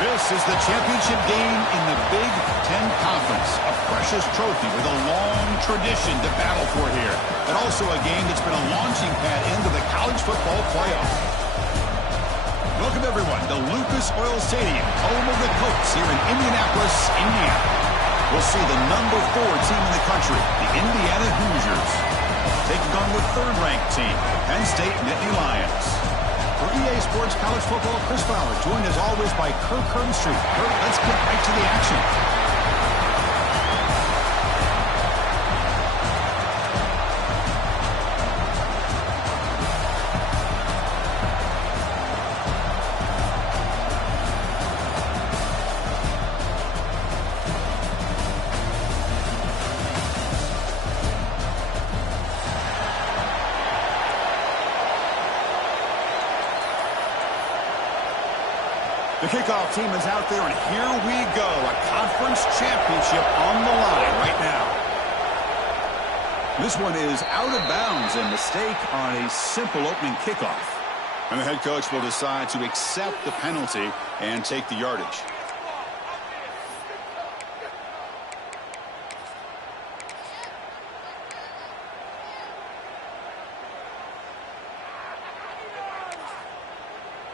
This is the championship game in the Big Ten Conference. A precious trophy with a long tradition to battle for here. But also a game that's been a launching pad into the college football playoff. Welcome, everyone, to Lucas Oil Stadium, home of the Colts here in Indianapolis, Indiana. We'll see the number 4 team in the country, the Indiana Hoosiers, taking on the 3rd-ranked team, the Penn State Nittany Lions. For EA Sports College Football, Chris Fowler, joined as always by Kirk Herbstreit. Kirk, let's get right to the action. The kickoff team is out there, and here we go. A conference championship on the line right now. This one is out of bounds, a mistake on a simple opening kickoff. And the head coach will decide to accept the penalty and take the yardage.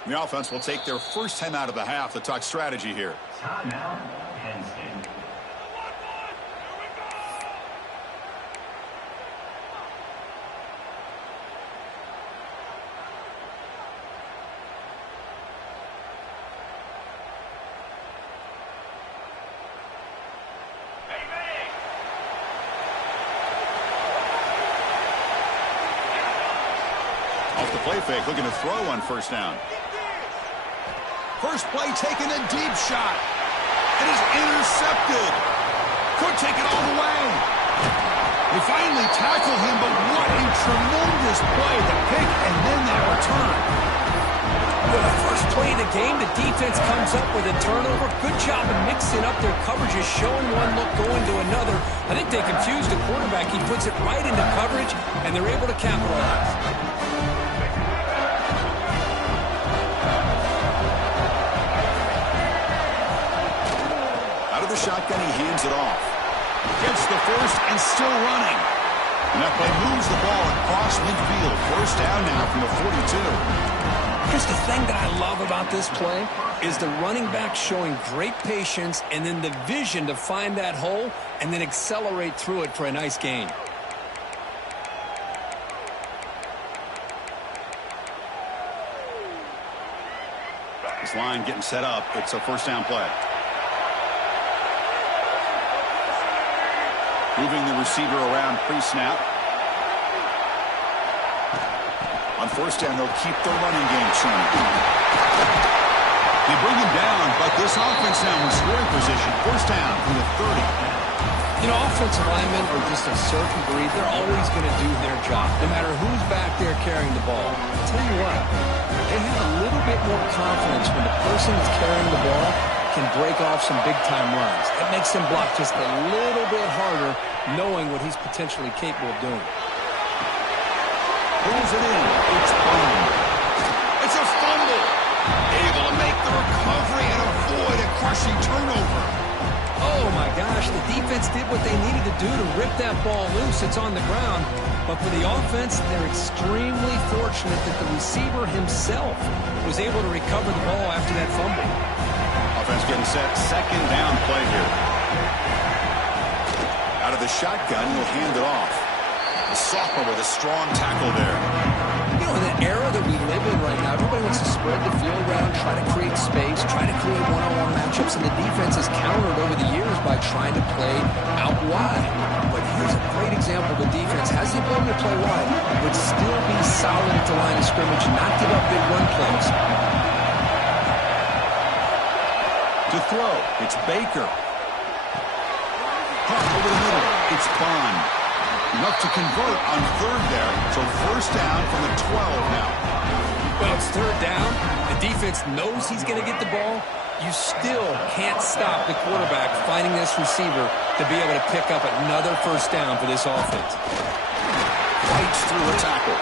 The offense will take their first time out of the half to talk strategy here. Timeout, Penn State. Off the play fake, looking to throw on first down. First play taking a deep shot. It is intercepted. Could take it all the way. They finally tackle him, but what a tremendous play. The pick and then that return. Well, the first play of the game, the defense comes up with a turnover. Good job of mixing up their coverages, showing one look, going to another. I think they confused the quarterback. He puts it right into coverage, and they're able to capitalize. Shotgun, he hands it off. Gets the first and still running. And that play moves the ball across midfield. First down now from the 42. Here's the thing that I love about this play is the running back showing great patience and then the vision to find that hole and then accelerate through it for a nice gain. This line getting set up. It's a first down play. Moving the receiver around pre-snap. On first down, they'll keep the running game churning. They bring him down, but this offense now in scoring position. First down from the 30. You know, offensive linemen are just a certain breed. They're always going to do their job, no matter who's back there carrying the ball. I'll tell you what, they have a little bit more confidence when the person that's carrying the ball can break off some big-time runs. It makes them block just a little bit harder, knowing what he's potentially capable of doing. Pulls it in. It's Bond. It's a fumble. Able to make the recovery and avoid a crushing turnover. Oh, my gosh. The defense did what they needed to do to rip that ball loose. It's on the ground. But for the offense, they're extremely fortunate that the receiver himself was able to recover the ball after that fumble. Offense getting set. Second down play here. Out of the shotgun, he'll hand it off. The sophomore with a strong tackle there. You know, in the era that we live in right now, everybody wants to spread the field around, try to create space, try to create one-on-one matchups, and the defense has countered over the years by trying to play out wide. But here's a great example. The defense has the ability to play wide, but still be solid at the line of scrimmage and not give up big run plays. To throw, it's Baker. Caught over the middle, it's Bond. Enough to convert on third there, so first down from the 12 now. Well, it's third down. The defense knows he's going to get the ball. You still can't stop the quarterback finding this receiver to be able to pick up another first down for this offense. Fights through a tackle.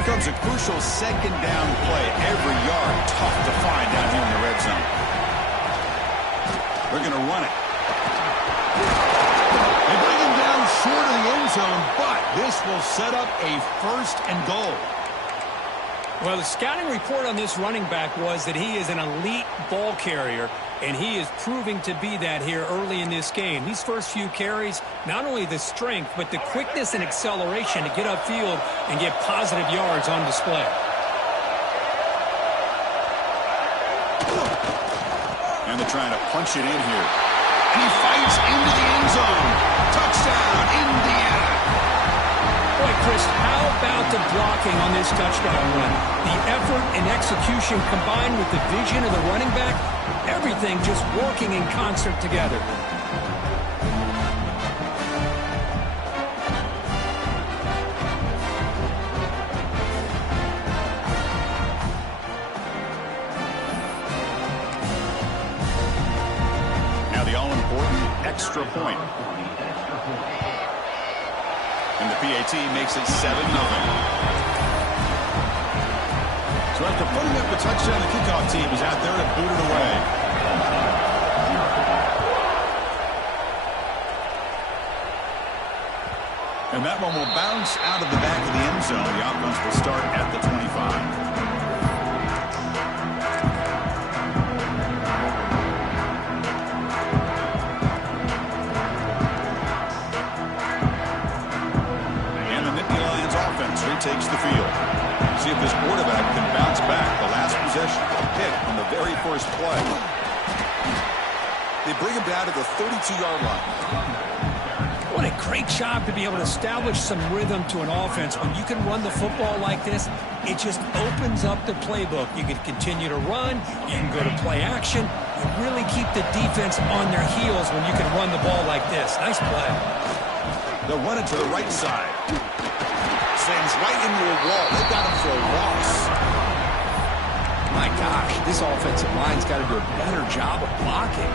Here comes a crucial second down play. Every yard tough to find down here in the red zone. They're going to run it. They bring him down short of the end zone, but this will set up a 1st and goal. Well, the scouting report on this running back was that he is an elite ball carrier, and he is proving to be that here early in this game. These first few carries, not only the strength, but the quickness and acceleration to get upfield and get positive yards on display. And they're trying to punch it in here. And he fights into the end zone. Touchdown, Indiana. Boy, Chris, how about the blocking on this touchdown run? The effort and execution combined with the vision of the running back, everything just working in concert together. Now the all-important extra point. And the PAT makes it 7-0. So after putting up the touchdown, the kickoff team is out there to boot it away. And that one will bounce out of the back of the end zone. The offense will start at the 25. Takes the field. See if this quarterback can bounce back. The last possession, a pick on the very first play. They bring him down to the 32-yard line. What a great job to be able to establish some rhythm to an offense. When you can run the football like this, it just opens up the playbook. You can continue to run. You can go to play action. You really keep the defense on their heels when you can run the ball like this. Nice play. They'll run it to the right side. Slams right into a wall. They've got him for a loss. My gosh, this offensive line's got to do a better job of blocking.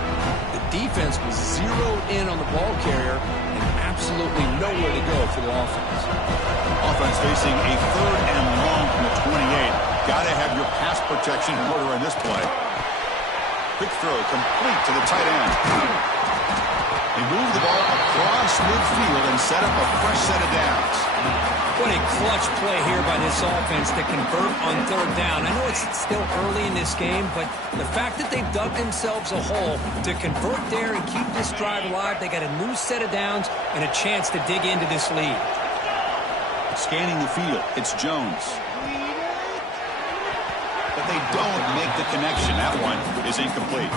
The defense was zeroed in on the ball carrier and absolutely nowhere to go for the offense. Offense facing a 3rd and long from the 28. Got to have your pass protection in order in this play. Quick throw complete to the tight end. They move the ball across midfield and set up a fresh set of downs. What a clutch play here by this offense to convert on 3rd down. I know it's still early in this game, but the fact that they've dug themselves a hole to convert there and keep this drive alive, they got a new set of downs and a chance to dig into this lead. Scanning the field, it's Jones. But they don't make the connection. That one is incomplete.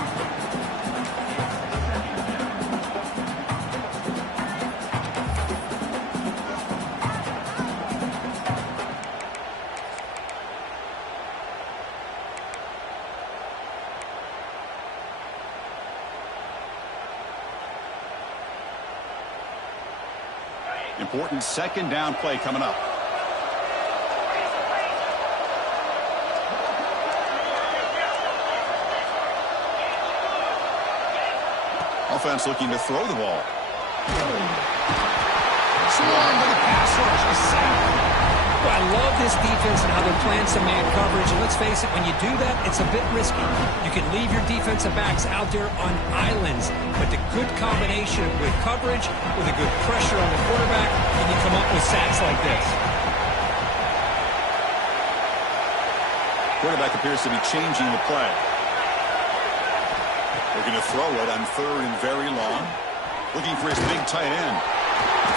Important 2nd down play coming up. Offense looking to throw the ball. Swarmed to the pass rush. A sack. Well, I love this defense and how they're playing some man coverage. And let's face it, when you do that, it's a bit risky. You can leave your defensive backs out there on islands. But the good combination of good coverage with a good pressure on the quarterback, and you come up with sacks like this. Quarterback appears to be changing the play. They're going to throw it on 3rd and very long. Looking for his big tight end.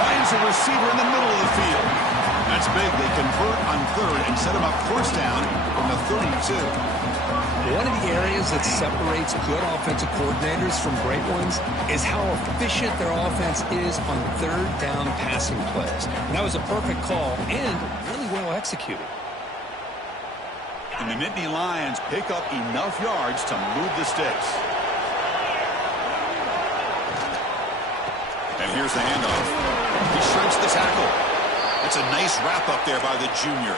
Finds a receiver in the middle of the field. That's big. They convert on 3rd and set him up 1st down from the 32. One of the areas that separates good offensive coordinators from great ones is how efficient their offense is on 3rd down passing plays. And that was a perfect call and really well executed. And the Nittany Lions pick up enough yards to move the sticks. And here's the handoff. He shreds the tackle. It's a nice wrap up there by the junior.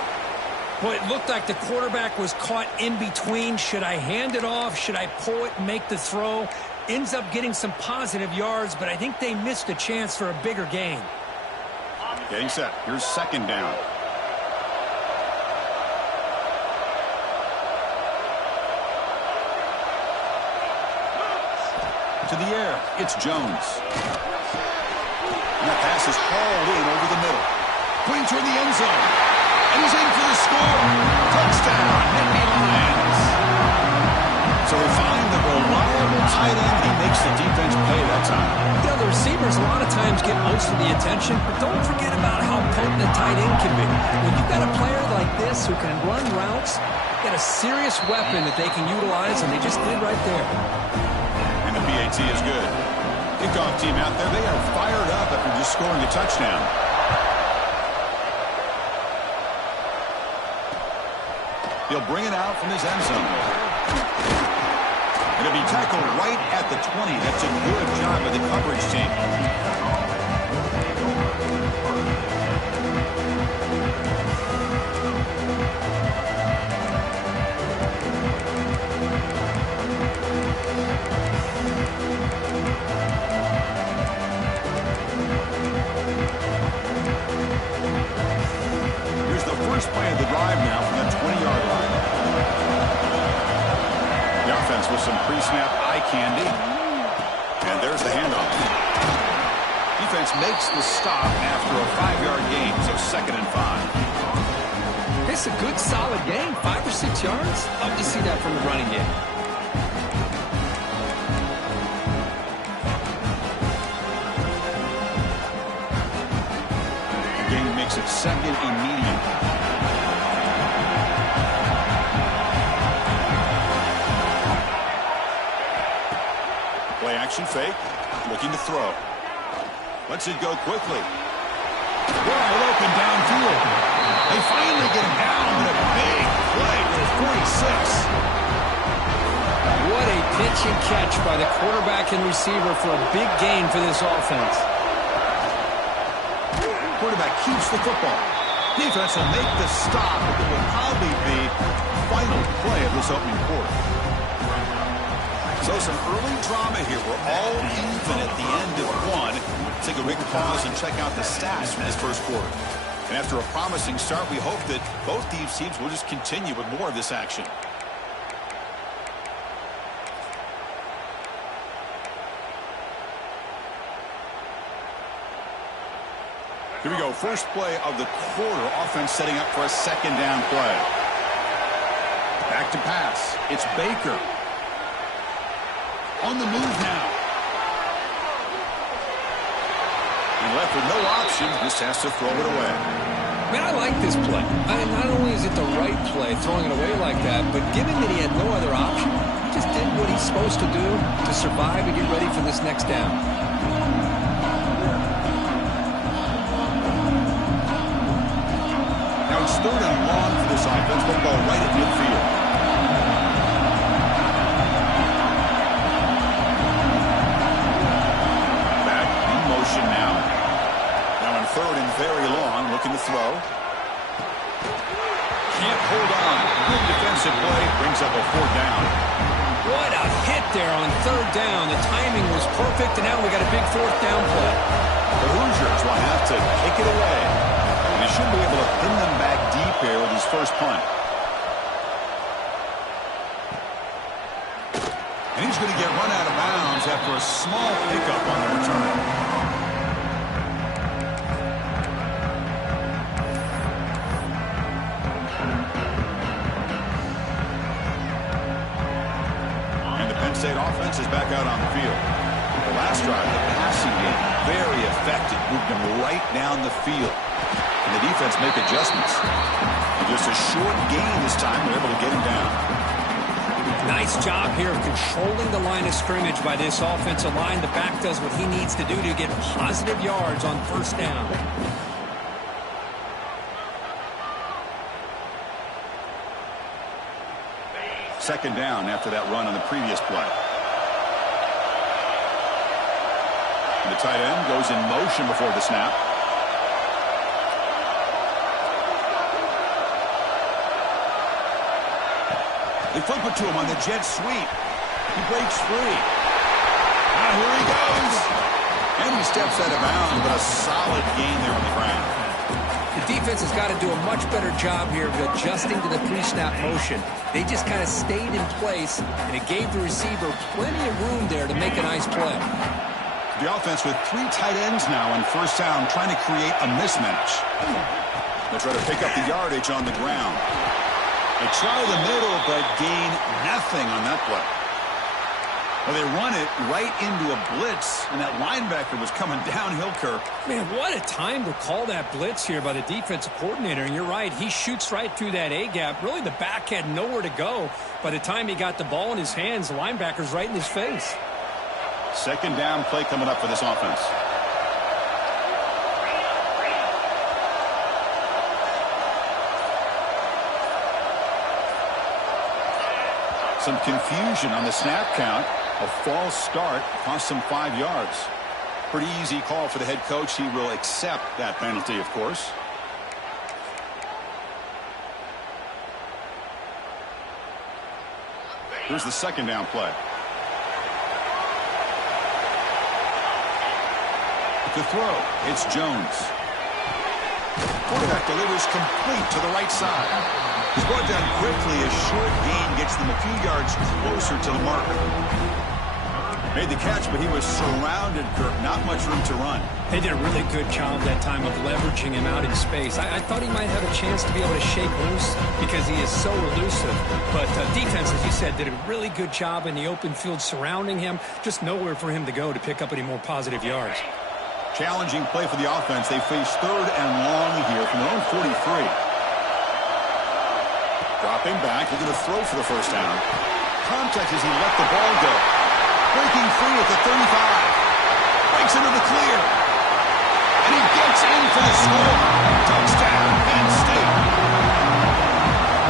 Well, it looked like the quarterback was caught in between. Should I hand it off? Should I pull it and make the throw? Ends up getting some positive yards, but I think they missed a chance for a bigger gain. Getting set. Here's 2nd down. To the air, it's Jones. And that pass is hauled in over the middle. Going toward the end zone. And he's in for the score. Touchdown, Nittany Lions. So they find the reliable tight end. He makes the defense pay that time. You know, the receivers a lot of times get most of the attention, but don't forget about how potent a tight end can be. When you've got a player like this who can run routes, you got a serious weapon that they can utilize, and they just did right there. And the PAT is good. Kickoff team out there, they are fired up after just scoring a touchdown. He'll bring it out from his end zone. Going to be tackled right at the 20. That's a good job by the coverage team. Here's the first play of the drive now from the 20-yard line. The offense with some pre-snap eye candy. And there's the handoff. Defense makes the stop after a 5-yard gain, so 2nd and 5. It's a good, solid game, 5 or 6 yards. Love to see that from the running game. The game makes it 2nd and medium. Play action fake, looking to throw. Lets it go quickly. Wide open downfield. They finally get him down, but a big play for 46. What a pitch and catch by the quarterback and receiver for a big gain for this offense. Quarterback keeps the football. Defense will make the stop, but it will probably be the final play of this opening quarter. So some early drama here. We're all even at the end of one. Take a big pause and check out the stats from this first quarter. And after a promising start, we hope that both these teams will just continue with more of this action. Here we go. First play of the quarter. Offense setting up for a 2nd down play. Back to pass. It's Baker. On the move now. And left with no option, just has to throw it away. Man, I like this play. Not only is it the right play, throwing it away like that, but given that he had no other option, he just did what he's supposed to do to survive and get ready for this next down. Now it's 3rd and long for this offense. They'll go right at midfield. Now on 3rd and very long, looking to throw. Can't hold on. Good defensive play. Brings up a 4th down. What a hit there on 3rd down. The timing was perfect, and now we got a big 4th down play. The Hoosiers will have to kick it away. And they should be able to pin them back deep here with his first punt. And he's going to get run out of bounds after a small pickup on the return. State offense is back out on the field. The last drive, the passing game, very effective. Moved them right down the field. And the defense make adjustments. And just a short gain this time, they're able to get him down. Nice job here of controlling the line of scrimmage by this offensive line. The back does what he needs to do to get positive yards on 1st down. Second down after that run on the previous play. And the tight end goes in motion before the snap. They flip it to him on the jet sweep. He breaks free. Now here he goes. And he steps out of bounds, but a solid gain there on the ground. The defense has got to do a much better job here of adjusting to the pre-snap motion. They just kind of stayed in place, and it gave the receiver plenty of room there to make a nice play. The offense with 3 tight ends now on first down, trying to create a mismatch. They'll try to pick up the yardage on the ground. They try the middle, but gain nothing on that play. Well, they run it right into a blitz, and that linebacker was coming downhill, Kirk. Man, what a time to call that blitz here by the defensive coordinator. And you're right, he shoots right through that A-gap. Really, the back had nowhere to go. By the time he got the ball in his hands, the linebacker's right in his face. Second down play coming up for this offense. Some confusion on the snap count. A false start cost him 5 yards. Pretty easy call for the head coach. He will accept that penalty, of course. Here's the second down play. To throw, it's Jones. Quarterback delivers complete to the right side. He's brought down quickly. A short gain gets them a few yards closer to the mark. Made the catch, but he was surrounded, Kirk. Not much room to run. They did a really good job that time of leveraging him out in space. I thought he might have a chance to be able to shake loose because he is so elusive. But defense, as you said, did a really good job in the open field surrounding him. Just nowhere for him to go to pick up any more positive yards. Challenging play for the offense. They face 3rd and long here from their own 43. Dropping back, looking to throw for the first down. Contact as he let the ball go. Breaking free at the 35. Breaks into the clear. And he gets in for the score. Touchdown, Penn State.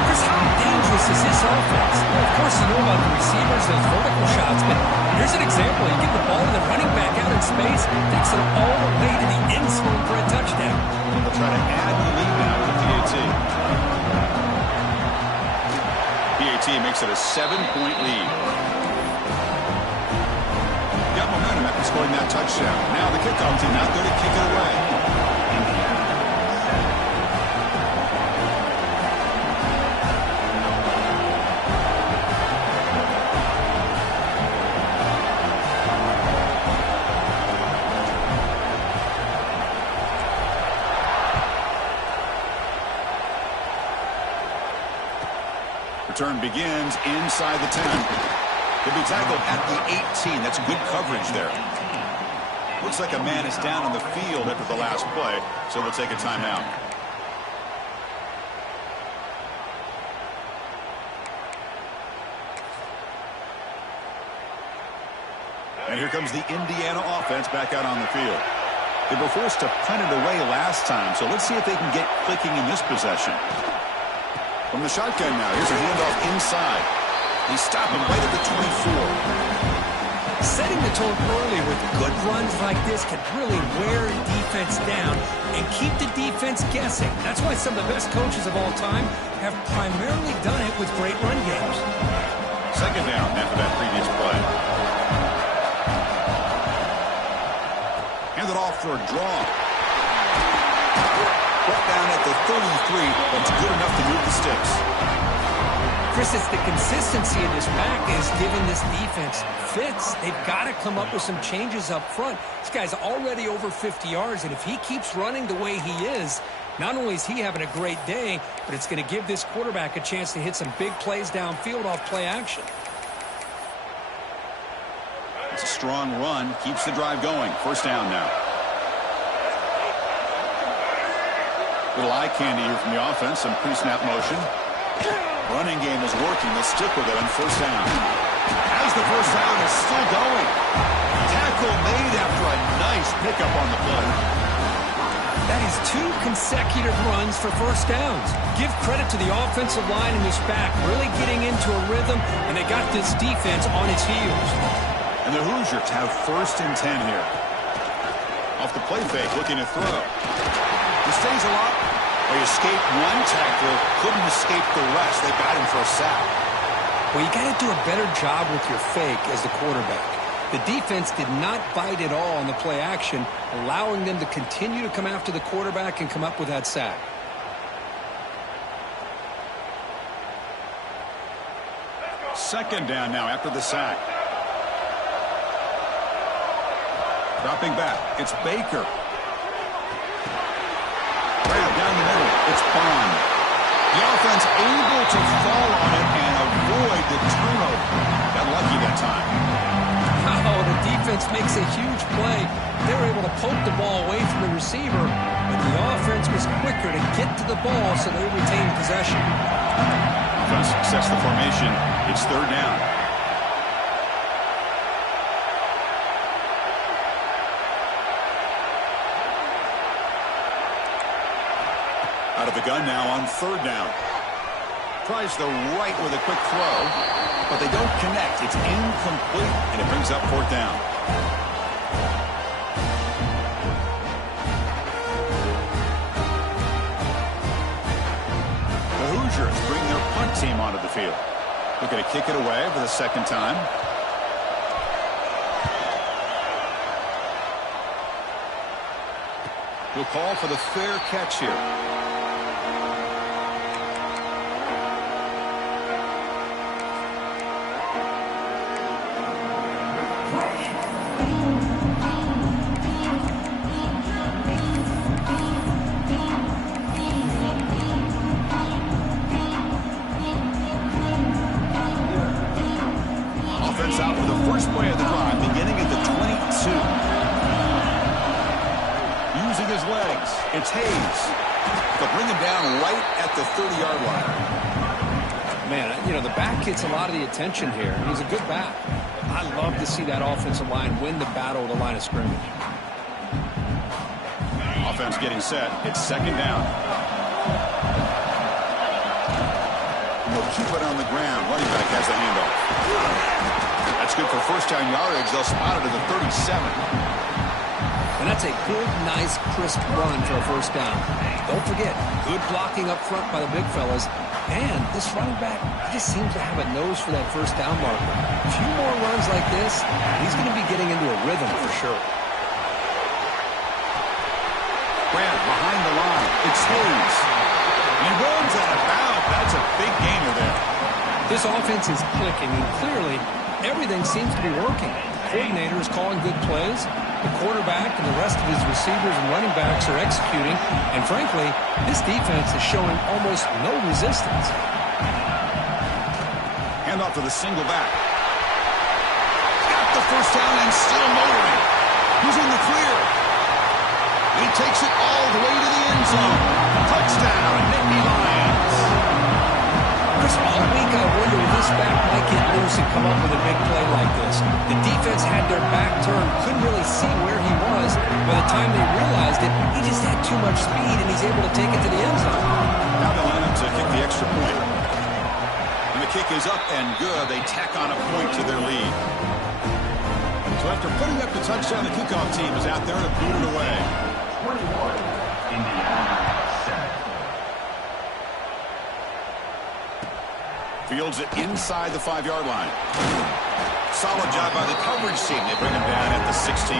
Chris, how dangerous is this offense? Well, of course, you know about the receivers, those vertical shots, but here's an example. You get the ball to the running back out in space, takes it all the way to the end zone for a touchdown. They'll try to add the lead now with the PAT. PAT makes it a 7-point lead. Got momentum after scoring that touchdown. Now the kickoff team out there to kick it away. Return begins inside the 10. He'll be tackled at the 18. That's good coverage there. Looks like a man is down on the field after the last play, so we'll take a timeout. And here comes the Indiana offense back out on the field. They were forced to punt it away last time, so let's see if they can get clicking in this possession. From the shotgun now, here's a handoff inside. They stop him right at the 24. Setting the tone early with good runs like this can really wear defense down and keep the defense guessing. That's why some of the best coaches of all time have primarily done it with great run games. Second down after that previous play. Hand it off for a draw. Brought down at the 33, but it's good enough to move the sticks. Chris, it's the consistency of this back is giving this defense fits. They've got to come up with some changes up front. This guy's already over 50 yards, and if he keeps running the way he is, not only is he having a great day, but it's going to give this quarterback a chance to hit some big plays downfield off play action. It's a strong run, keeps the drive going. First down now. Little eye candy here from the offense, some pre-snap motion. Running game is working. They'll stick with it on first down. As the first down is still going. Tackle made after a nice pickup on the play. That is 2 consecutive runs for first downs. Give credit to the offensive line and this back really getting into a rhythm, and they got this defense on its heels. And the Hoosiers have first and 10 here. Off the play fake, looking to throw. He stays alive. They escaped one tackle, couldn't escape the rest. They got him for a sack. Well, you got to do a better job with your fake as the quarterback. The defense did not bite at all on the play action, allowing them to continue to come after the quarterback and come up with that sack. Second down now after the sack. Dropping back. It's Baker. Grab down the middle. It's Bond. The offense able to fall on it and avoid the turnover. Got lucky that time. Oh, the defense makes a huge play. They were able to poke the ball away from the receiver, but the offense was quicker to get to the ball, so they retained possession. Offense sets the formation. It's third down. Out of the gun now on third down. Tries the right with a quick throw, but they don't connect. It's incomplete, and it brings up fourth down. The Hoosiers bring their punt team onto the field. Looking to kick it away for the second time. We'll call for the fair catch here. Offense out for the first play of the drive, beginning at the 22. Using his legs, it's Hayes. They'll bring him down right at the 30-yard line. Man, you know, the back gets a lot of the attention here. He's a good back. I love to see that offensive line win the battle at the line of scrimmage. Offense getting set. It's second down. They'll keep it on the ground. Running back has the handoff. That's good for first-down yardage. They'll spot it at the 37. And that's a good, nice, crisp run for a first down. Don't forget, good blocking up front by the big fellas. And this running back just seems to have a nose for that first down marker. A few more runs like this, he's going to be getting into a rhythm for sure. Grant behind the line. It's Hayes. He runs out of bounds. That's a big gainer there. This offense is clicking, and clearly everything seems to be working. The coordinator is calling good plays. The quarterback and the rest of his receivers and running backs are executing. And frankly, this defense is showing almost no resistance. Handoff to the single back. Got the first down and still motoring. He's in the clear. He takes it all the way to the end zone. Touchdown, Nittany Lions. Chris, all week I wonder if this back might get loose and come up with a big play like this. The defense had their back turned, couldn't really see where he was. By the time they realized it, he just had too much speed, and he's able to take it to the end zone. Now they'll line up to kick the extra point. And the kick is up and good. They tack on a point to their lead. So after putting up the touchdown, the kickoff team is out there to boot it away. 21, Indiana, set. Fields it inside the 5-yard line. Solid job by the coverage team. They bring him down at the 16.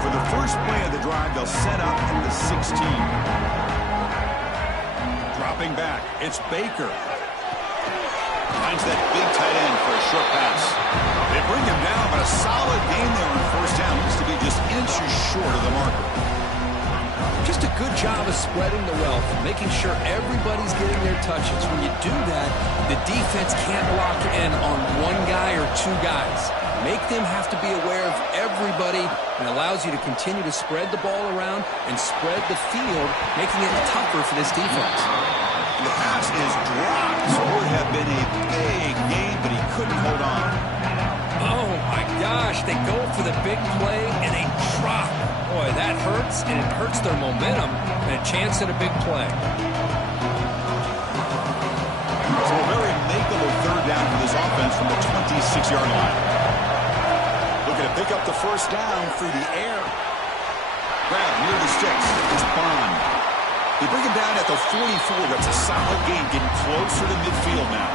For the first play of the drive, they'll set up in the 16. Dropping back, it's Baker. Finds that big tight end for a short pass. They bring him down, but a solid gain there on first down. Needs to be just inches short of the marker. Just a good job of spreading the wealth, making sure everybody's getting their touches. When you do that, the defense can't lock in on one guy or two guys. Make them have to be aware of everybody, and allows you to continue to spread the ball around and spread the field, making it tougher for this defense. The pass is dropped, so it would have been a big gain, but he couldn't hold on. Oh, my gosh. They go for the big play, and they drop. Boy, that hurts, and it hurts their momentum, and a chance at a big play. So a very makeable third down for this offense from the 26-yard line. Pick up the first down through the air. Grab near the sticks. It's Bond. They bring him down at the 44. That's a solid gain, getting closer to midfield now.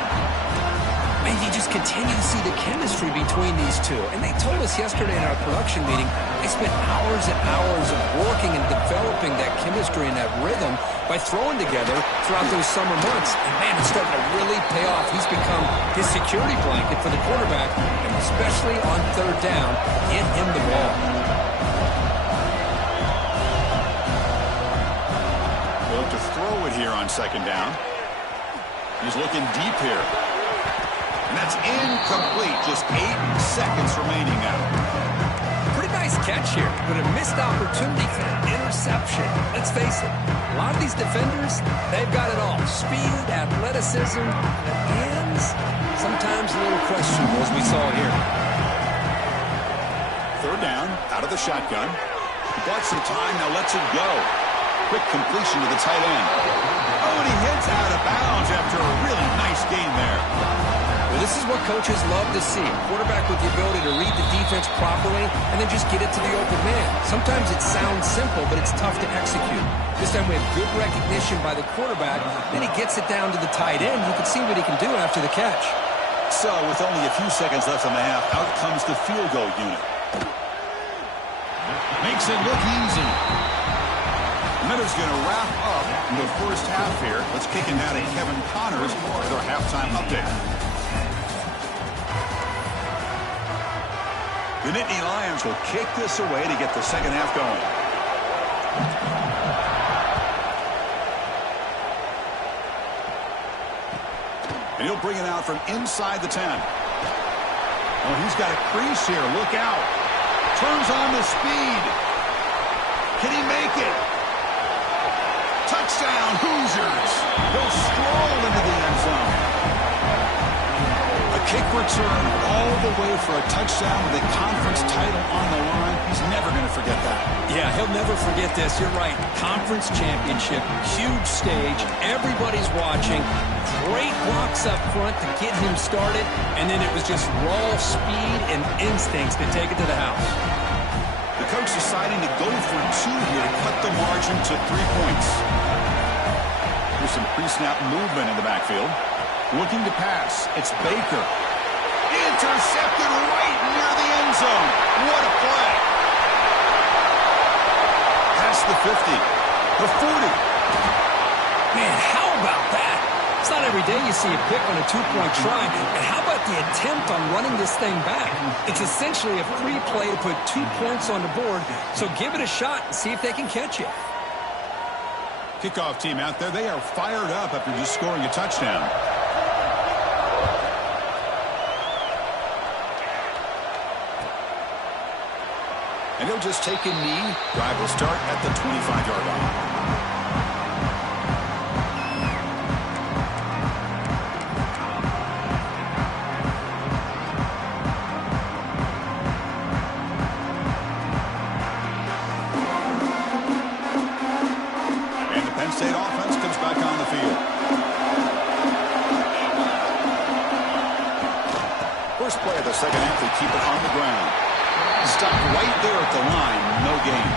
And you just continue to see the chemistry between these two. And they told us yesterday in our production meeting, they spent hours and hours of working and developing that chemistry and that rhythm by throwing together throughout those summer months. And, man, it's starting to really pay off. He's become his security blanket for the quarterback, and especially on third down, get him the ball. Well, to throw it here on second down. He's looking deep here. And that's incomplete. Just 8 seconds remaining now. Pretty nice catch here, but a missed opportunity for an interception. Let's face it, a lot of these defenders, they've got it all. Speed, athleticism, and hands, sometimes a little questionable, as we saw here. Third down, out of the shotgun. He bought some time, now lets it go. Quick completion to the tight end. Oh, and he hits out of bounds after a really nice gain there. Well, this is what coaches love to see. A quarterback with the ability to read the defense properly and then just get it to the open man. Sometimes it sounds simple, but it's tough to execute. This time we have good recognition by the quarterback. Then he gets it down to the tight end. You can see what he can do after the catch. So, with only a few seconds left on the half, out comes the field goal unit. Makes it look easy. Minutes going to wrap up the first half here. Let's kick it now to Kevin Connors with our halftime update. The Nittany Lions will kick this away to get the second half going. And he'll bring it out from inside the 10. Oh, he's got a crease here. Look out. Turns on the speed. Can he make it? Touchdown, Hoosiers. They'll stroll into the end zone. A kick return all the way for a touchdown with a conference title on the line. He's never going to forget that. Yeah, he'll never forget this. You're right. Conference championship, huge stage. Everybody's watching. Great blocks up front to get him started. And then it was just raw speed and instincts to take it to the house. The coach deciding to go for 2 here to cut the margin to 3 points. Here's some pre-snap movement in the backfield. Looking to pass. It's Baker. Intercepted right near the end zone. What a play. Past the 50. The 40. Man, how about that? It's not every day you see a pick on a 2-point try. And how about the attempt on running this thing back? It's essentially a free play to put 2 points on the board. So give it a shot and see if they can catch you. Kickoff team out there. They are fired up after just scoring a touchdown. And he'll just take a knee. Drive will start at the 25-yard line. State offense comes back on the field. First play of the second half, they keep it on the ground. Stopped right there at the line, no gain.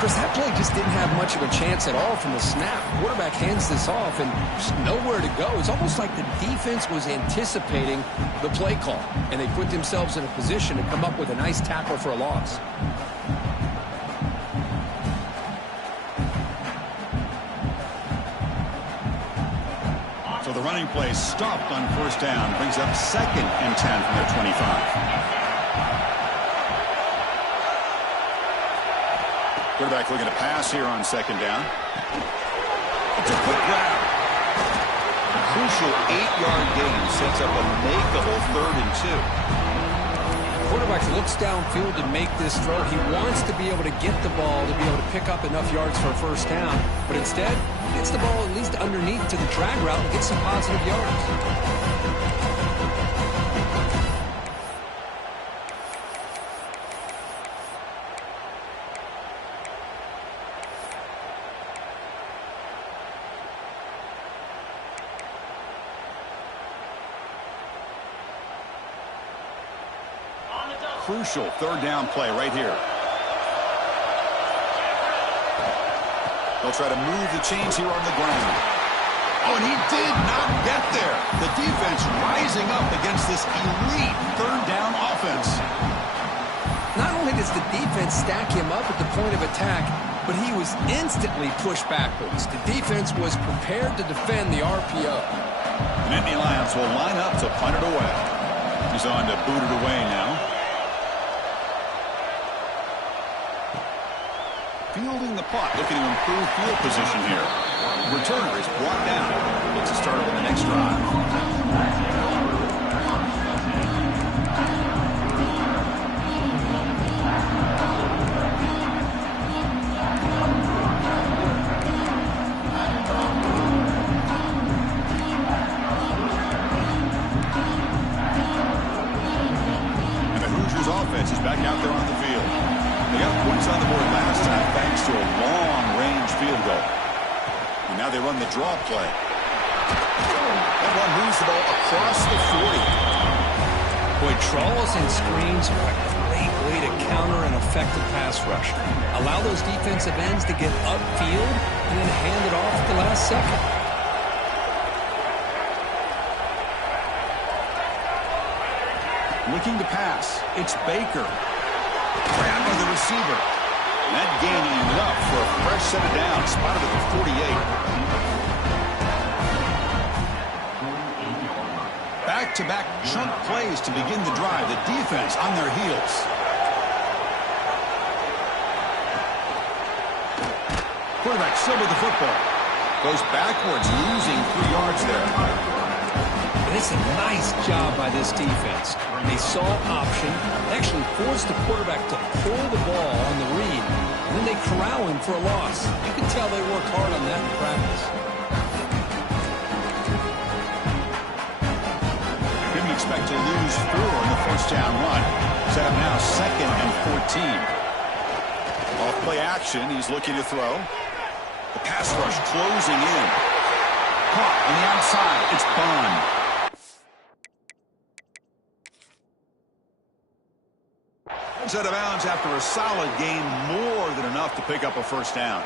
Chris, that play just didn't have much of a chance at all from the snap. Quarterback hands this off and just nowhere to go. It's almost like the defense was anticipating the play call, and they put themselves in a position to come up with a nice tackle for a loss. So the running play stopped on first down, brings up 2nd and 10 from their 25. Quarterback looking to pass here on second down. It's a quick grab. A crucial 8-yard gain sets up a makeable 3rd and 2. Quarterback looks downfield to make this throw. He wants to be able to get the ball to be able to pick up enough yards for a first down. But instead, he gets the ball at least underneath to the drag route and gets some positive yards. crucial third down play right here. They'll try to move the chains here on the ground. Oh, and he did not get there. The defense rising up against this elite third down offense. Not only does the defense stack him up at the point of attack, but he was instantly pushed backwards. The defense was prepared to defend the RPO. The Nittany Lions will line up to punt it away. He's on to boot it away now. Fielding the punt, looking to improve field position here. Returner is brought down. Gets a start on the next drive. Offense is back out there on the field. They got points on the board last time thanks to a long-range field goal. And now they run the draw play. That one moves the ball across the 40. Boy, draws and screens are a great way to counter an effective pass rush. Allow those defensive ends to get upfield and then hand it off at the last second. Looking to pass. It's Baker. Grabbed by the receiver. And that gaining enough for a fresh set of downs. Spotted at the 48. Back-to-back chunk plays to begin the drive. The defense on their heels. Quarterback still with the football. Goes backwards, losing 3 yards there. It's a nice job by this defense. They saw option, actually forced the quarterback to pull the ball on the read, and then they corral him for a loss. You can tell they worked hard on that in practice. Didn't expect to lose 4 in the first down run. Set up now 2nd and 14. Off play action, he's looking to throw. The pass rush closing in. Caught on the outside, it's Bond. Out of bounds after a solid game, more than enough to pick up a first down.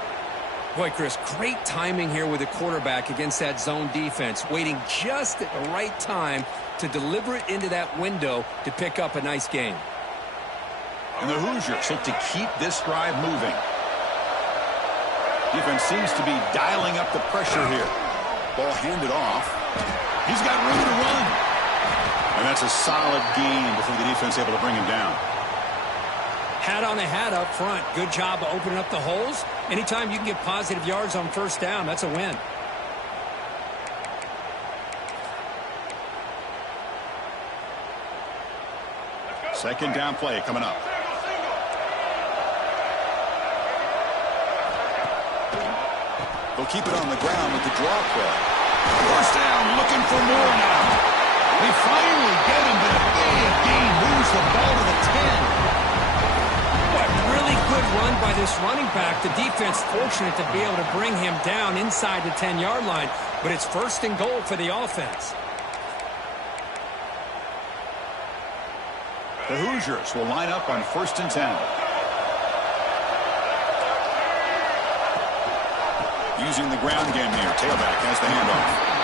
Boy, Chris, great timing here with the quarterback against that zone defense, waiting just at the right time to deliver it into that window to pick up a nice gain. And the Hoosiers look to keep this drive moving. Defense seems to be dialing up the pressure here. Ball handed off. He's got room to run. And that's a solid gain before the defense able to bring him down. Hat on a hat up front. Good job of opening up the holes. Anytime you can get positive yards on first down, that's a win. Second down play coming up. They'll keep it on the ground with the draw play. First down, looking for more now. They finally get him, but a big gain moves the ball to the 10. Really good run by this running back. The defense fortunate to be able to bring him down inside the 10-yard line, but it's 1st and goal for the offense. The Hoosiers will line up on 1st and 10. Using the ground game here. Tailback has the handoff.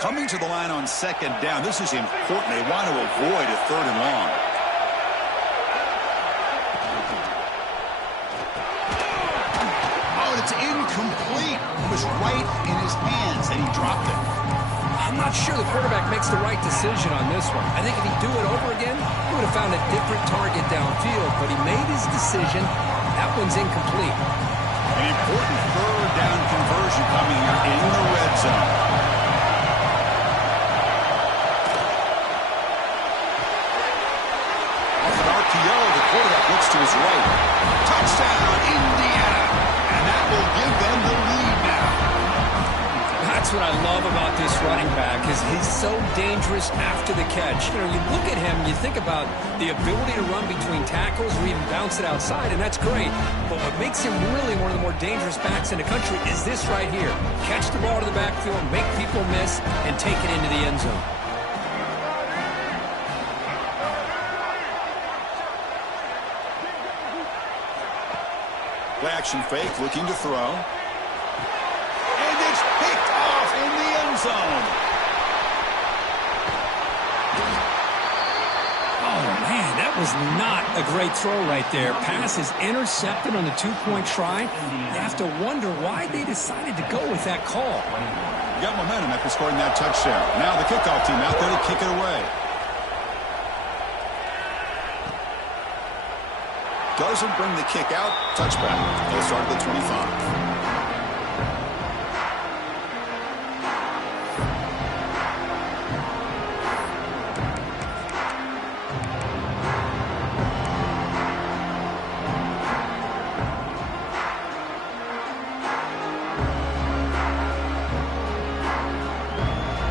Coming to the line on 2nd down. This is important. They want to avoid a 3rd and long. Oh, it's incomplete. It was right in his hands, and he dropped it. I'm not sure the quarterback makes the right decision on this one. I think if he'd do it over again, he would have found a different target downfield, but he made his decision. That one's incomplete. An important 3rd down conversion coming here in the red zone. The quarterback looks to his right. Touchdown, Indiana. And that will give That's what I love about this running back is he's so dangerous after the catch. You know, you look at him, you think about the ability to run between tackles or even bounce it outside, and that's great. But what makes him really one of the more dangerous backs in the country is this right here. Catch the ball to the backfield, make people miss, and take it into the end zone. Play action fake, looking to throw. And it's picked off in the end zone. Oh, man, that was not a great throw right there. Pass is intercepted on the two-point try. You have to wonder why they decided to go with that call. You got momentum after scoring that touchdown. Now the kickoff team out there to kick it away. Doesn't bring the kick out. Touchback. They'll start at the 25.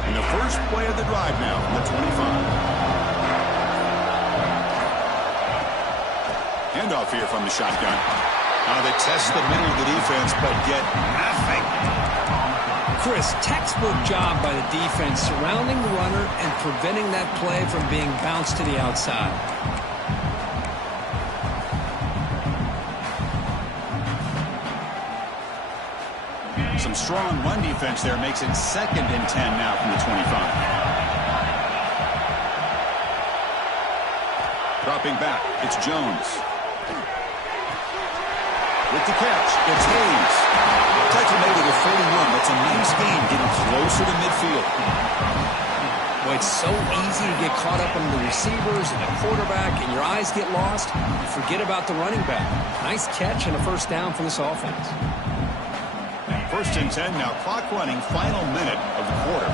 And the first play of the drive now from the 25. Handoff here from the shotgun. They test the middle of the defense, but get nothing. Chris, textbook job by the defense surrounding the runner and preventing that play from being bounced to the outside. Some strong run defense there makes it 2nd and 10 now from the 25. Dropping back, it's Jones. With the catch, it's Hayes. Tackle made at the 41. That's a nice gain, getting closer to midfield. Boy, it's so easy to get caught up on the receivers and the quarterback, and your eyes get lost. You forget about the running back. Nice catch and a first down for this offense. 1st and 10 now. Clock running. Final minute of the quarter.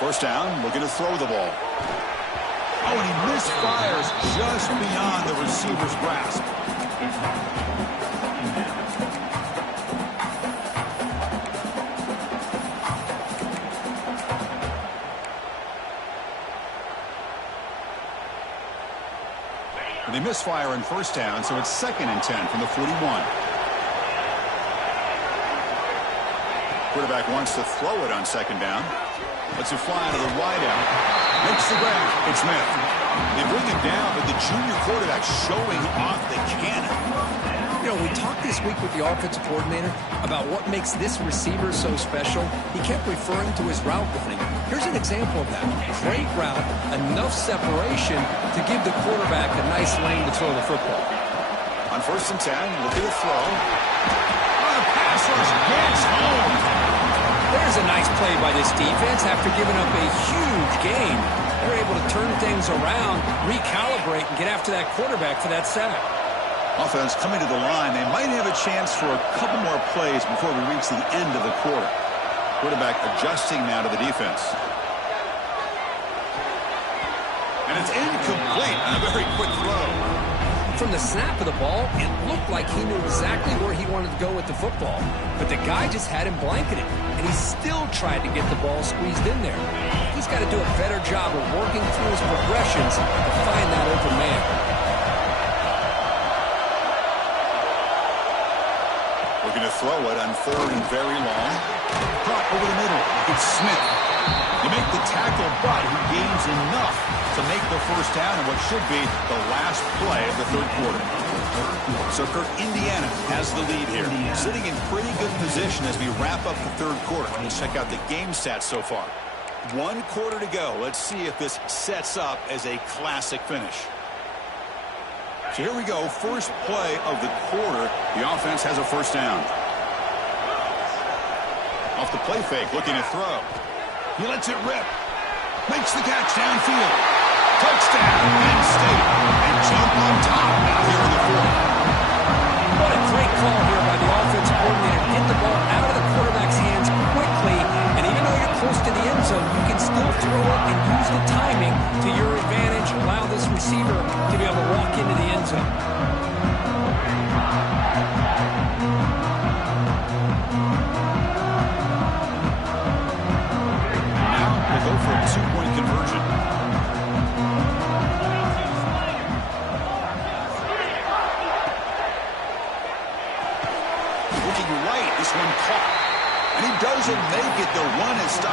First down. Looking to throw the ball. Oh, and he misfires just beyond the receiver's grasp. And they misfire in first down, so it's 2nd and 10 from the 41. Quarterback wants to throw it on 2nd down. Lets it fly to the wideout. Makes the grab. It's Smith. They bring him down, but the junior quarterback showing off the cannon. You know, we talked this week with the offensive coordinator about what makes this receiver so special. He kept referring to his route running. Here's an example of that. Great route, enough separation to give the quarterback a nice lane to throw the football. On 1st and 10, look at the throw. Oh, the pass rush gets home. There's a nice play by this defense after giving up a huge gain. They're able to turn things around, recalibrate, and get after that quarterback for that sack. Offense coming to the line. They might have a chance for a couple more plays before we reach the end of the quarter. Quarterback adjusting now to the defense. And it's incomplete on a very quick throw. From the snap of the ball, it looked like he knew exactly where he wanted to go with the football. But the guy just had him blanketed, and he still tried to get the ball squeezed in there. He's got to do a better job of working through his progressions to find that open man. Looking to throw it on 3rd and very long. Caught over the middle. It's Smith. You make the tackle, but he gains enough to make the first down in what should be the last play of the 3rd quarter. So Kirk, Indiana has the lead here. Sitting in pretty good position as we wrap up the 3rd quarter. Let's check out the game stats so far. 1 quarter to go. Let's see if this sets up as a classic finish. So here we go. First play of the quarter. The offense has a first down. Off the play fake, looking to throw. He lets it rip. Makes the catch downfield. Touchdown, Penn State. And jump on top now here in the 4th. What a great call here by the offensive coordinator. Get the ball out of the quarterback's hands quickly. And even though you're close to the end zone, you can still throw it and use the timing to your advantage. Allow this receiver to be able to walk into the end zone.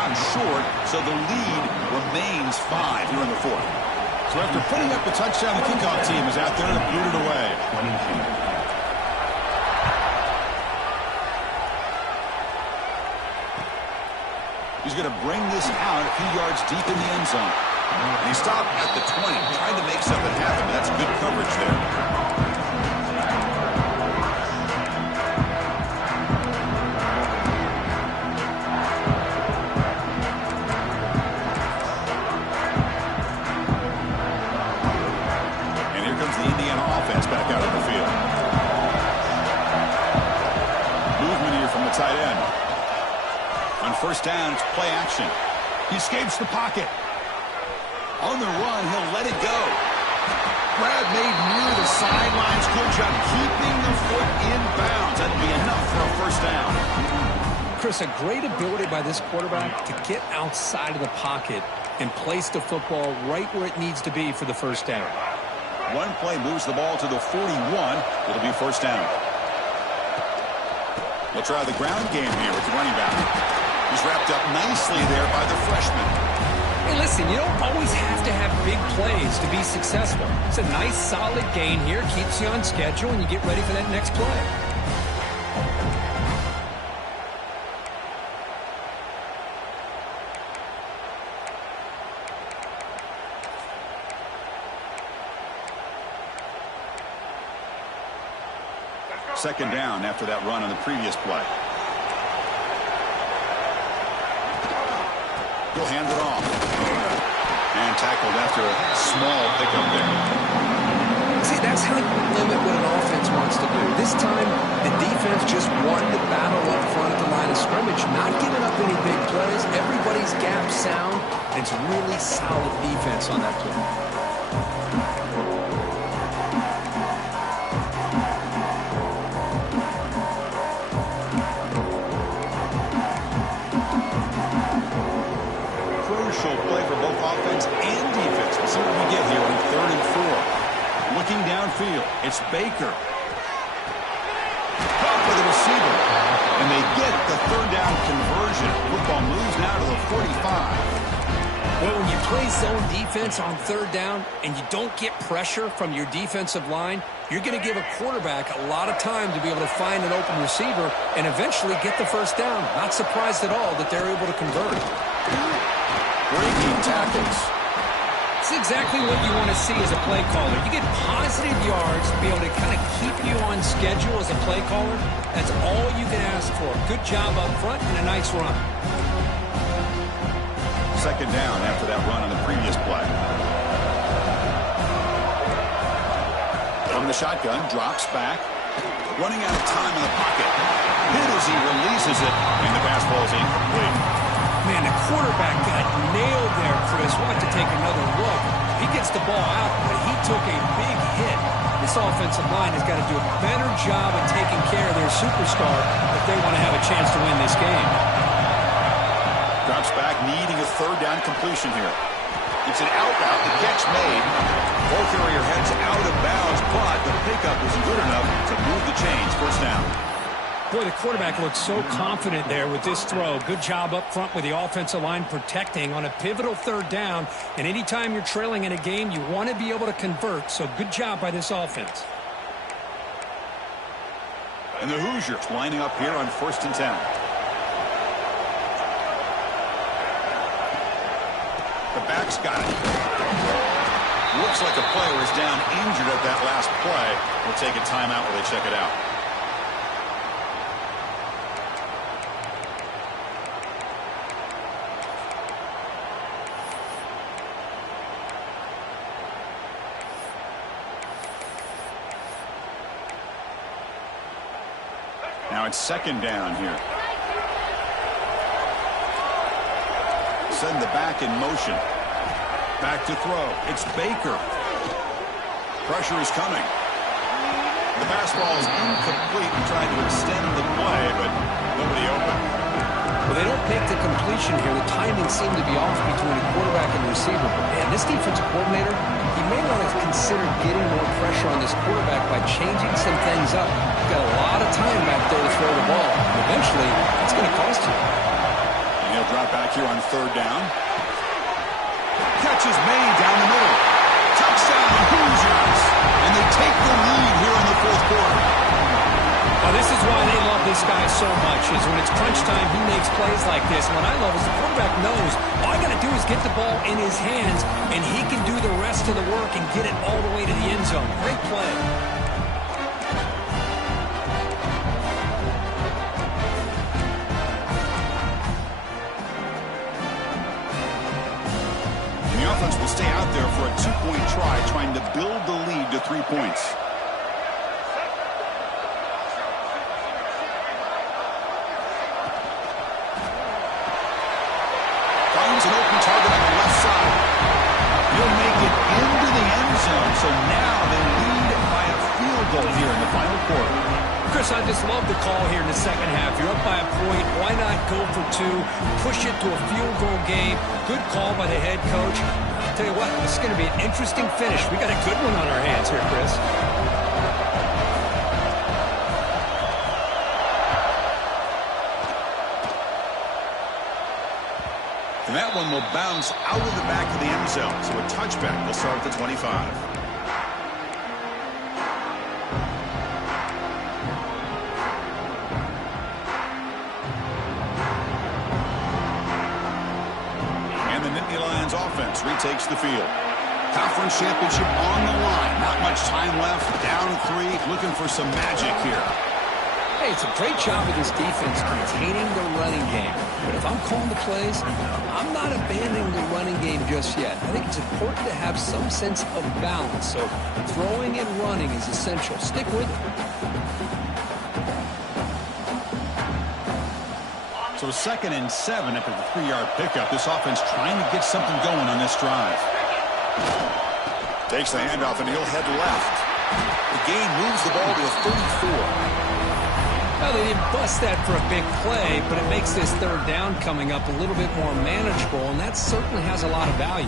touchdown short, so the lead remains 5 here in the fourth. So after putting up the touchdown, the kickoff team is out there to boot it away. 22. He's going to bring this out a few yards deep in the end zone. And he stopped at the 20, trying to make something happen. That's good coverage there. And here comes the Indiana offense back out on the field. Movement here from the tight end. On first down, it's play action. He escapes the pocket. On the run, he'll let it go. Grab made near the sidelines. Good job keeping the foot in bounds. That'd be enough for a first down. Chris, a great ability by this quarterback to get outside of the pocket and place the football right where it needs to be for the first down. One play moves the ball to the 41. It'll be first down. We'll try the ground game here with the running back. He's wrapped up nicely there by the freshman. Hey, listen, you don't always have to have big plays to be successful. It's a nice, solid gain here. Keeps you on schedule, and you get ready for that next play. Second down after that run on the previous play. He'll hand it off. And tackled after a small pickup there. See, that's how you limit what an offense wants to do. This time, the defense just wanted to battle up front at the line of scrimmage, not giving up any big plays. Everybody's gap sound. It's really solid defense on that play. Play for both offense and defense. We'll see what we get here on 3rd and 4. Looking downfield, it's Baker. Caught for the receiver. And they get the 3rd down conversion. Football moves now to the 45. Well, when you play zone defense on 3rd down and you don't get pressure from your defensive line, you're going to give a quarterback a lot of time to be able to find an open receiver and eventually get the first down. Not surprised at all that they're able to convert. Breaking tackles. It's exactly what you want to see as a play caller. You get positive yards to be able to kind of keep you on schedule as a play caller. That's all you can ask for. Good job up front and a nice run. Second down after that run on the previous play. From the shotgun, drops back. Running out of time in the pocket. Hit as he releases it, and the pass ball is incomplete. Man, the quarterback got nailed there, Chris. We'll have to take another look. He gets the ball out, but he took a big hit. This offensive line has got to do a better job of taking care of their superstar if they want to have a chance to win this game. Drops back, needing a 3rd down completion here. It's an out route, the catch made. Ball carrier heads out of bounds, but the pickup was good enough to move the chains. First down. Boy, the quarterback looks so confident there with this throw. Good job up front with the offensive line protecting on a pivotal 3rd down. And anytime you're trailing in a game, you want to be able to convert. So good job by this offense. And the Hoosiers lining up here on 1st and 10. The back's got it. Looks like a player is down injured at that last play. We'll take a timeout while they check it out. Now it's second down here. Send the back in motion. Back to throw. It's Baker. Pressure is coming. The pass ball is incomplete and trying to extend the play, but nobody open. Well, they don't make the completion here. The timing seemed to be off between the quarterback and the receiver. But, man, this defensive coordinator, he may want to consider getting more pressure on this quarterback by changing some things up. You've got a lot of time back there to throw the ball. Eventually, it's going to cost you. And he'll drop back here on third down. Catch is made down the middle. Touchdown, Hoosiers. And they take the lead here in the fourth quarter. Well, this is why they love this guy so much, is when it's crunch time, he makes plays like this. And what I love is the quarterback knows all I got to do is get the ball in his hands, and he can do the rest of the work and get it all the way to the end zone. Great play. And the offense will stay out there for a two-point try, trying to build the lead to 3 points. An open target on the left side. He'll make it into the end zone. So now they lead by a field goal here in the final quarter. Chris, I just love the call here in the second half. You're up by a point. Why not go for two? Push it to a field goal game. Good call by the head coach. I'll tell you what, this is going to be an interesting finish. We got a good one on our hands here, Chris. And that one will bounce out of the back of the end zone. So a touchback will start at the 25. And the Nittany Lions offense retakes the field. Conference championship on the line. Not much time left. Down 3. Looking for some magic here. Hey, it's a great job of this defense containing the running game. But if I'm calling the plays, I'm not abandoning the running game just yet. I think it's important to have some sense of balance. So throwing and running is essential. Stick with it. So 2nd and 7 after the 3-yard pickup. This offense trying to get something going on this drive. Takes the handoff and he'll head left. The gain moves the ball to a 34. Well, they didn't bust that for a big play, but it makes this third down coming up a little bit more manageable, and that certainly has a lot of value.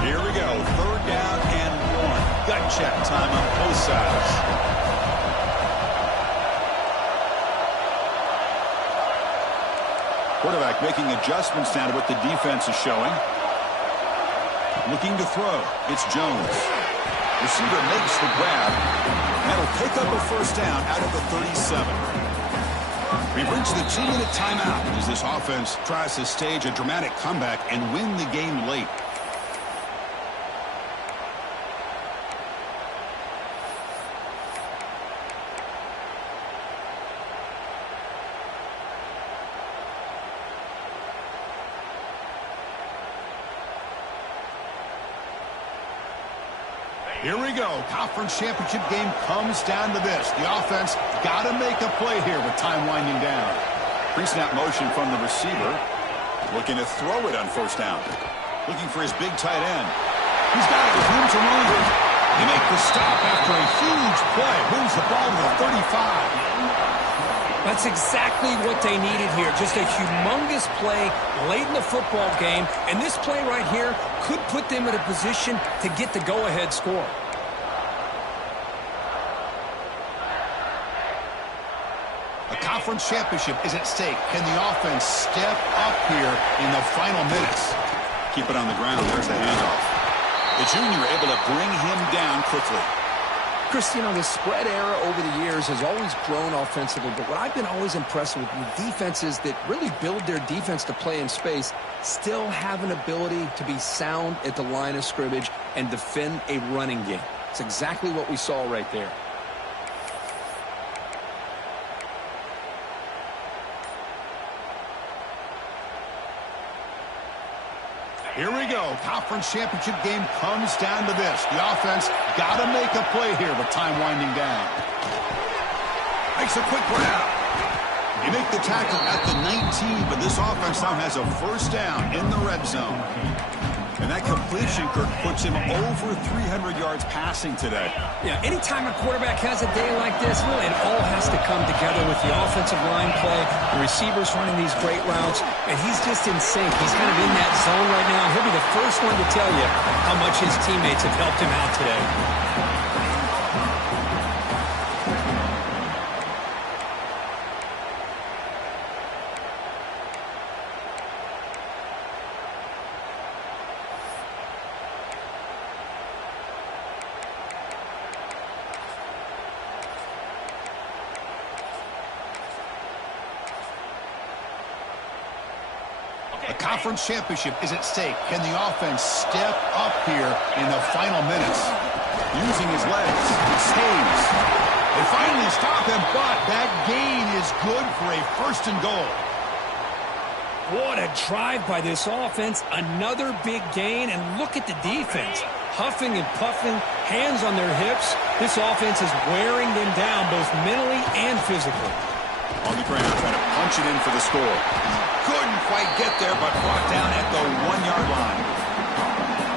Here we go. 3rd down and 1. Gut check time on both sides. Quarterback making adjustments now to what the defense is showing. Looking to throw. It's Jones. Receiver makes the grab. That'll pick up a first down out of the 37. We've reached the 2-minute timeout as this offense tries to stage a dramatic comeback and win the game late. Here we go. Conference championship game comes down to this. The offense got to make a play here with time winding down. Pre-snap motion from the receiver. Looking to throw it on first down. Looking for his big tight end. He's got it with room to run. They make the stop after a huge play. Moves the ball to the 35. That's exactly what they needed here. Just a humongous play late in the football game. And this play right here could put them in a position to get the go-ahead score. A conference championship is at stake. Can the offense step up here in the final minutes? Keep it on the ground. There's the handoff. The junior able to bring him down quickly. Chris, you know, the spread era over the years has always grown offensively, but what I've been always impressed with defenses that really build their defense to play in space still have an ability to be sound at the line of scrimmage and defend a running game. It's exactly what we saw right there. Here we go. Conference championship game comes down to this. The offense got to make a play here with time winding down. Makes a quick grab. You make the tackle at the 19, but this offense now has a first down in the red zone. And that completion, Kirk, puts him over 300 yards passing today. Yeah, anytime a quarterback has a day like this, really it all has to come together with the offensive line play, the receivers running these great routes, and he's just in sync. He's kind of in that zone right now. He'll be the first one to tell you how much his teammates have helped him out today. A conference championship is at stake. Can the offense step up here in the final minutes? Using his legs, it stays. They finally stop him, but that gain is good for a 1st and goal. What a drive by this offense. Another big gain, and look at the defense. Huffing and puffing, hands on their hips. This offense is wearing them down both mentally and physically. On the ground, trying to punch it in for the score. Couldn't quite get there, but brought down at the 1-yard line.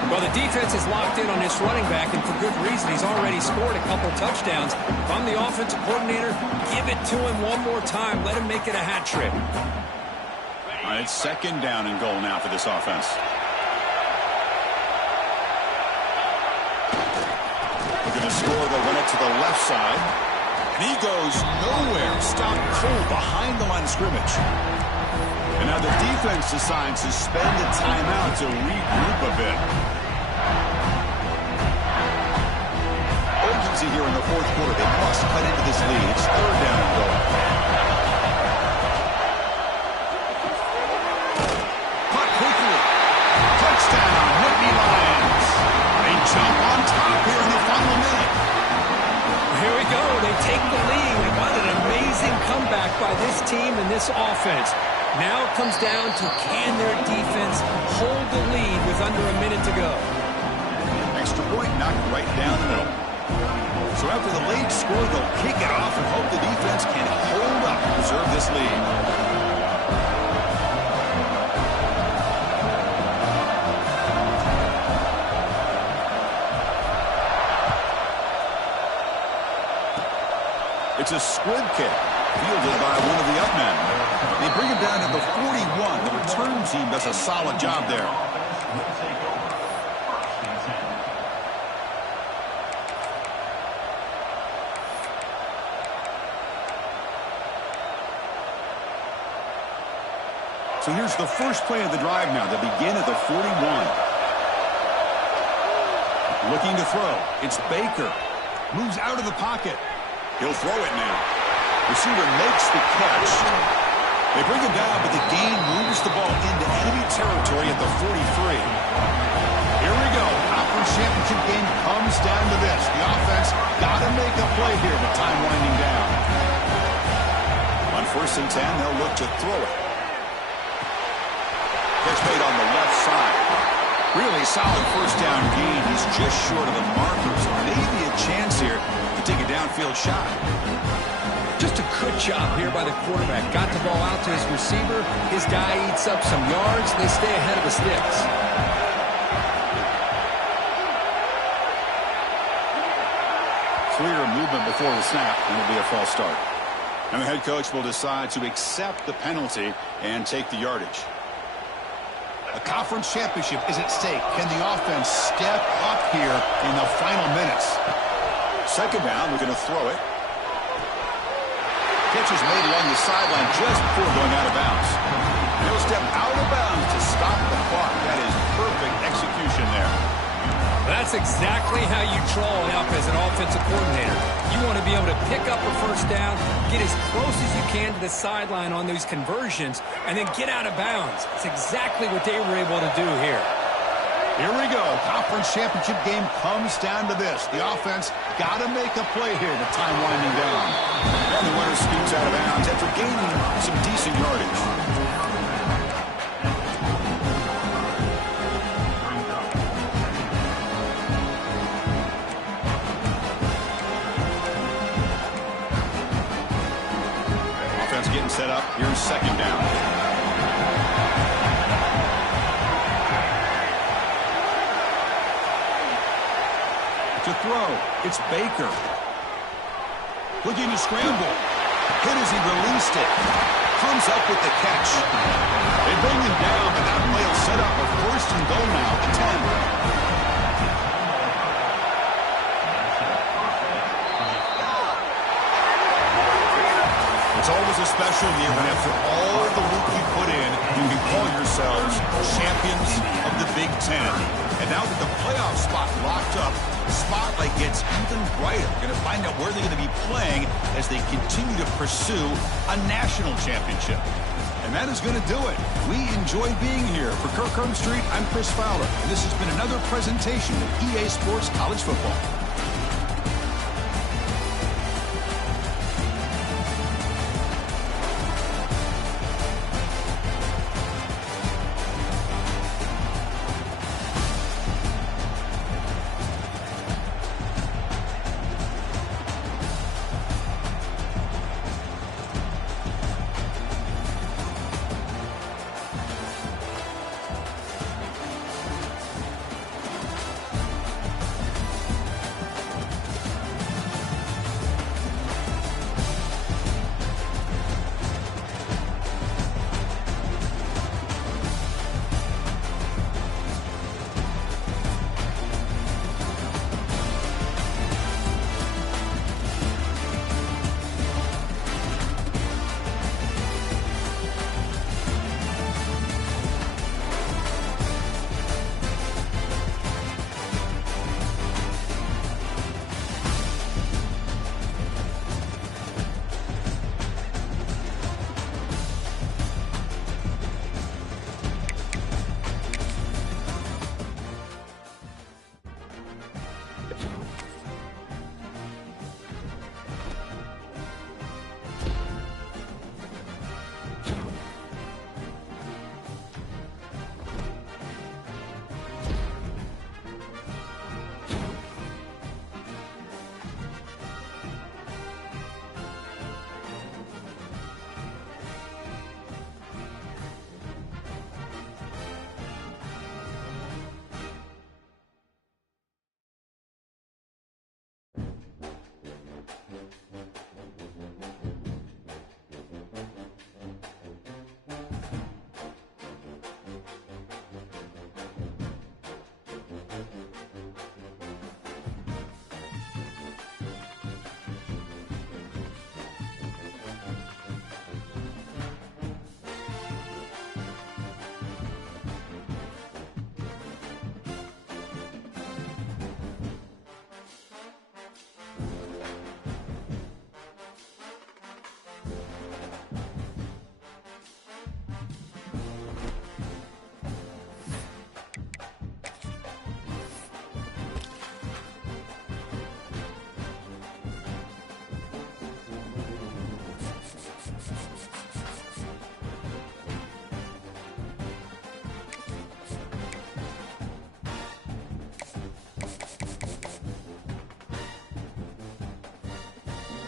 Well, the defense is locked in on this running back, and for good reason. He's already scored a couple touchdowns. If I'm the offensive coordinator, give it to him one more time. Let him make it a hat trick. All right, it's 2nd down and goal now for this offense. Looking to score, they'll run it to the left side. And he goes nowhere. Stopped cold behind the line of scrimmage. And now the defense decides to spend a timeout to regroup a bit. Urgency here in the 4th quarter. They must cut into this lead. It's 3rd down and goal. Caught quickly. Touchdown, Nittany Lions. They jump on top here in the final minute. Here we go. They take the lead. What an amazing comeback by this team and this offense. Now it comes down to can their defense hold the lead with under a minute to go. Extra point knocked right down the middle. So after the late score, they'll kick it off and hope the defense can hold up and preserve this lead. It's a squib kick, fielded by one of the up men. They bring him down to the 41. The return team does a solid job there. So here's the first play of the drive now. They begin at the 41. Looking to throw. It's Baker. Moves out of the pocket. He'll throw it now. Receiver makes the catch. They bring him down, but the gain moves the ball into enemy territory at the 43. Here we go. Conference championship game comes down to this. The offense got to make a play here with time winding down. On 1st and 10, they'll look to throw it. Catch made on the left side. Really solid 1st down gain. He's just short of the markers. Maybe a chance here to take a downfield shot. Just a good job here by the quarterback. Got the ball out to his receiver. His guy eats up some yards. They stay ahead of the sticks. Clear movement before the snap, and it'll be a false start. And the head coach will decide to accept the penalty and take the yardage. A conference championship is at stake. Can the offense step up here in the final minutes? 2nd down, we're going to throw it. Catch is made along the sideline just before going out of bounds. He'll step out of bounds to stop the clock. That is perfect execution there. That's exactly how you draw it up as an offensive coordinator. You want to be able to pick up a 1st down, get as close as you can to the sideline on those conversions, and then get out of bounds. It's exactly what they were able to do here. Here we go. Conference championship game comes down to this. The offense got to make a play here with time winding down. And the winner scoots out of bounds after gaining some decent yardage. Offense getting set up. Here's 2nd down. To throw, it's Baker. Looking to scramble. Hit as he released it. Comes up with the catch. They bring him down, but that play will set up a 1st and goal now at the 10. It's always a special year when after all the work you put in, you can call yourselves champions of the Big Ten. And now that the playoff spot locked up, the spotlight gets even brighter. We're going to find out where they're going to be playing as they continue to pursue a national championship. And that is going to do it. We enjoy being here. For Kirk Street, I'm Chris Fowler. And this has been another presentation of EA Sports College Football.